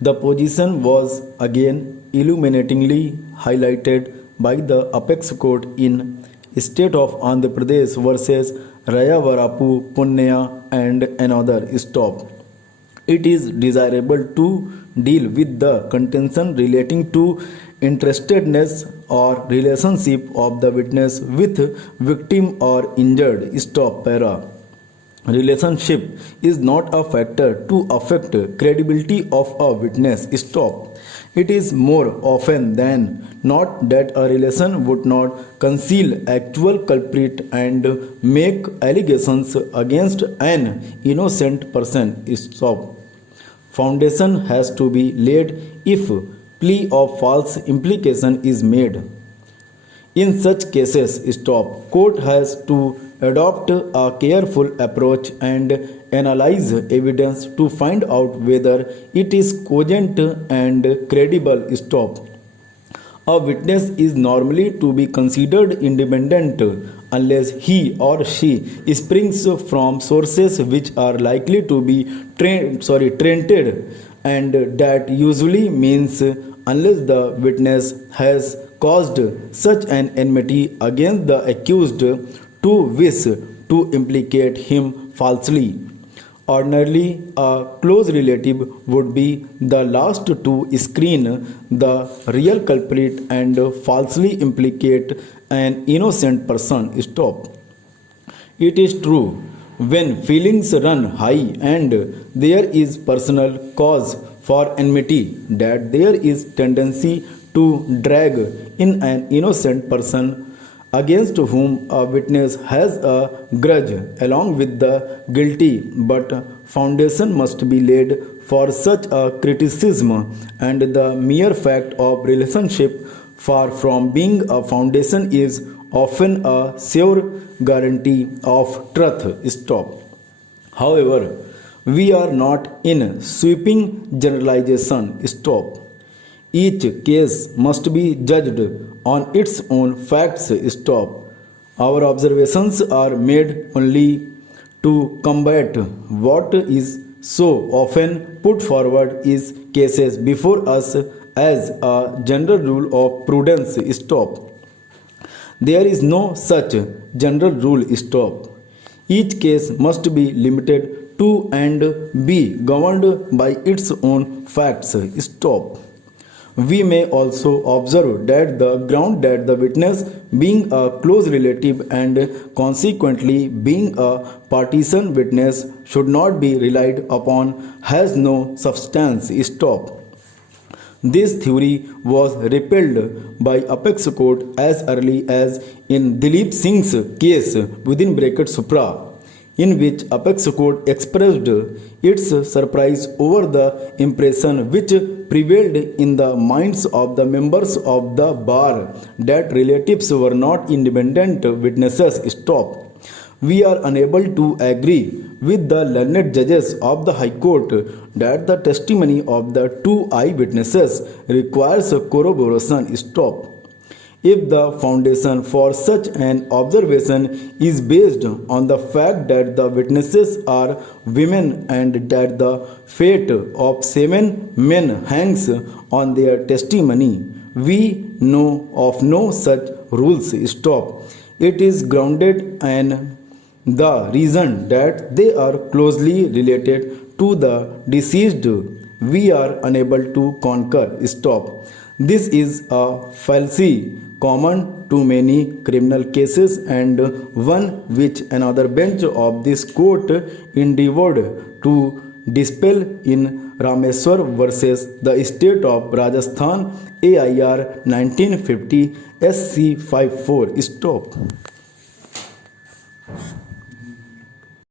The position was again illuminatingly highlighted by the apex court in State of Andhra Pradesh versus Rayavarapu Punnaya and another stop. It is desirable to deal with the contention relating to interestedness or relationship of the witness with victim or injured. Stop para. Relationship is not a factor to affect credibility of a witness. Stop. It is more often than not that a relation would not conceal actual culprit and make allegations against an innocent person. Stop. Foundation has to be laid if plea of false implication is made. In such cases, stop. Court has to adopt a careful approach and analyze evidence to find out whether it is cogent and credible. Stop. A witness is normally to be considered independent unless he or she springs from sources which are likely to be tainted, and that usually means unless the witness has caused such an enmity against the accused to wish to implicate him falsely. Ordinarily, a close relative would be the last to screen the real culprit and falsely implicate an innocent person. Stop. It is true, when feelings run high and there is personal cause for enmity, that there is tendency to drag in an innocent person against whom a witness has a grudge along with the guilty, but foundation must be laid for such a criticism, and the mere fact of relationship, far from being a foundation, is often a sure guarantee of truth. Stop. However, we are not in sweeping generalization. Stop. Each case must be judged on its own facts. Stop. Our observations are made only to combat what is so often put forward is cases before us as a general rule of prudence. Stop. There is no such general rule. Stop. Each case must be limited to and be governed by its own facts. Stop. We may also observe that the ground that the witness, being a close relative and consequently being a partisan witness, should not be relied upon, has no substance. Stop. This theory was repelled by apex court as early as in Dilip Singh's case within bracket Supra, in which apex court expressed its surprise over the impression which prevailed in the minds of the members of the bar that relatives were not independent witnesses. Stop. We are unable to agree with the learned judges of the High Court that the testimony of the two eyewitnesses requires corroboration. Stop. If the foundation for such an observation is based on the fact that the witnesses are women and that the fate of 7 men hangs on their testimony, we know of no such rules. Stop. It is grounded in the reason that they are closely related to the deceased. We are unable to conquer. Stop. This is a fallacy common to many criminal cases and one which another bench of this court endeavored to dispel in Rameswar versus the state of Rajasthan, AIR 1950 SC 54. Stop.